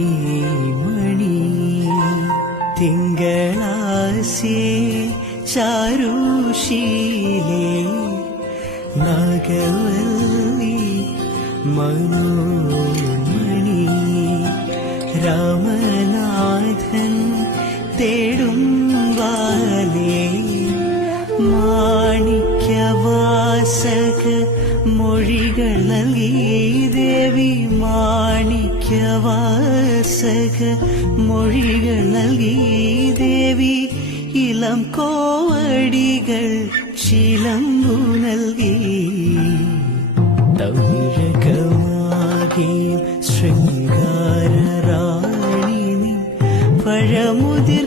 മൗലിമണി തിങ്കളാസി ചാരുശീലേ നാഗവല്ലി മനോന്മണി രാമനാഥൻ തേടും വാലേ മാണിക്യവാസക മൊഴികൾ നൽകി ദേവി മാണിക്യവാസക മൊഴികൾ നൽകി ദേവി ഇളം കോവടികൾ ചിലമ്പു നൽകി തമിഴകമാകെ ശൃംഗാര റാണി പഴമുതിർ